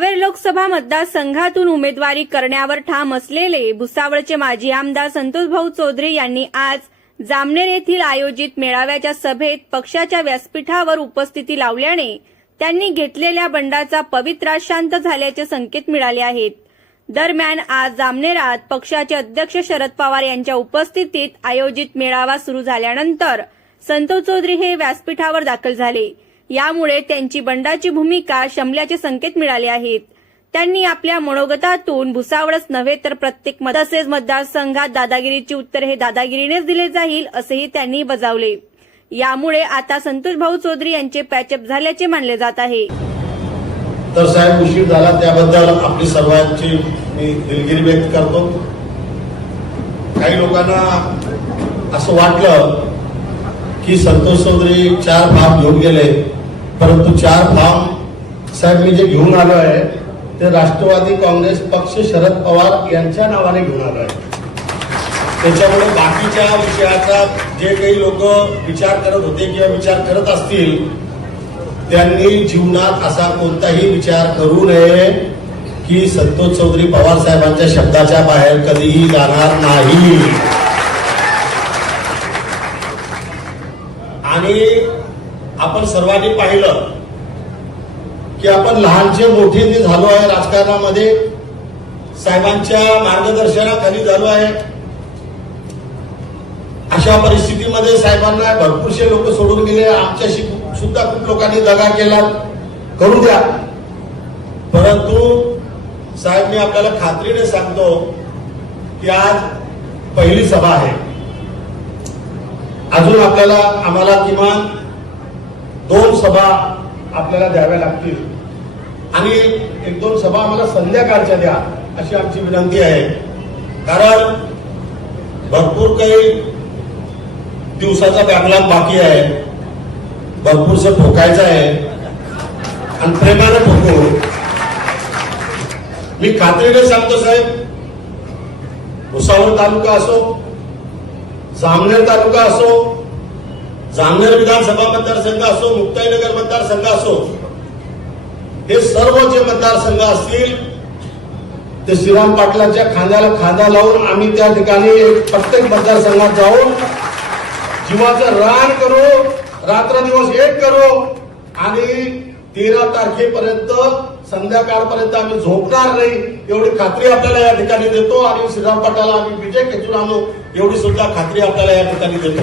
लोकसभा मतदारसंघातून उमेदवारी करण्यावर ठाम असलेले भुसावळचे माजी आमदार संतोष भाऊ चौधरी यांनी आज जामनेर येथील आयोजित मेळाव्याच्या सभेत पक्षाच्या व्यासपीठावर उपस्थिती लावल्याने त्यांनी घेतलेल्या बंडाचा पवित्रा शांत झाल्याचे संकेत मिळाले आहेत. दरम्यान आज जामनेरात पक्षाचे अध्यक्ष शरद पवार यांच्या उपस्थितीत आयोजित मेळावा सुरू झाल्यानंतर संतोष चौधरी हे व्यासपीठावर दाखल झाले. यामुळे त्यांची बंडाची भूमिका शमल्याचे संकेत मिळाले आहेत. त्यांनी आपल्या मनोगतातून भुसावळच नव्हे तर प्रत्येक तसेच मतदारसंघात दादागिरीची उत्तर हे दादागिरीनेच दिले जाईल असेही त्यांनी बजावले. यामुळे आता संतोष भाऊ चौधरी यांचे पॅचअप झाल्याचे मानले जात आहे. तर साहेब उशीर झाला. त्याबद्दल आपली सर्वांची मी दिलगिरी व्यक्त करतो. काही लोकांना असं वाटलं की संतोष चौधरी चार भाग घेऊन गेले. परंतु चार फॉर्म साहेब मी जे घेऊन आलो आहे ते राष्ट्रवादी काँग्रेस पक्ष शरद पवार यांच्या नावाने घेऊन आलो आहे. त्याच्यामुळे बाकीच्या विषयाचा जे काही लोक विचार करत होते किंवा विचार करत असतील त्यांनी जीवनात असा कोणताही विचार करू नये की संतोष चौधरी पवार साहेबांच्या शब्दाच्या बाहेर कधीही जाणार नाही. आणि आपण सर्वांनी पाहिलं की आपण लहानचे मोठे जे झालो आहे राजकारणामध्ये. साहेबांच्या मार्गदर्शनाखाली झालो आहे. अशा परिस्थितीमध्ये साहेबांना भरपूरसे लोक सोडून गेले. आमच्याशी सुद्धा खूप लोकांनी दगा केला. करू द्या. परंतु साहेब मी आपल्याला खात्रीने सांगतो की आज पहिली सभा आहे. अजून आपल्याला आम्हाला किमान दोन सभा आपल्याला द्याव्या लागतील. आणि एक दोन सभा आम्हाला संध्याकाळच्या द्या अशी आमची विनंती आहे. कारण भरपूर काही दिवसाचा बॅकलॉग बाकी आहे. भरपूरच ठोकायचं आहे. आणि प्रेमानं ठोकू मी खात्रीने सांगतो साहेब भुसावळ तालुका असो जामनेर तालुका असो जामनेर विधानसभा मतदारसंघ असो मुक्ताईनगर मतदारसंघ असो हे सर्व जे मतदारसंघ असतील ते श्रीराम पाटलाच्या खांद्याला खांदा लावून आम्ही त्या ठिकाणी प्रत्येक मतदारसंघात जाऊन जीवाचं रान करू रात्रदिवस एक करू आणि तेरा तारखेपर्यंत संध्याकाळपर्यंत आम्ही झोपणार नाही एवढी खात्री आपल्याला या ठिकाणी देतो आणि श्रीराम पाटलाला आम्ही विजय खेचून आणू एवढी सुद्धा खात्री आपल्याला या ठिकाणी देतो.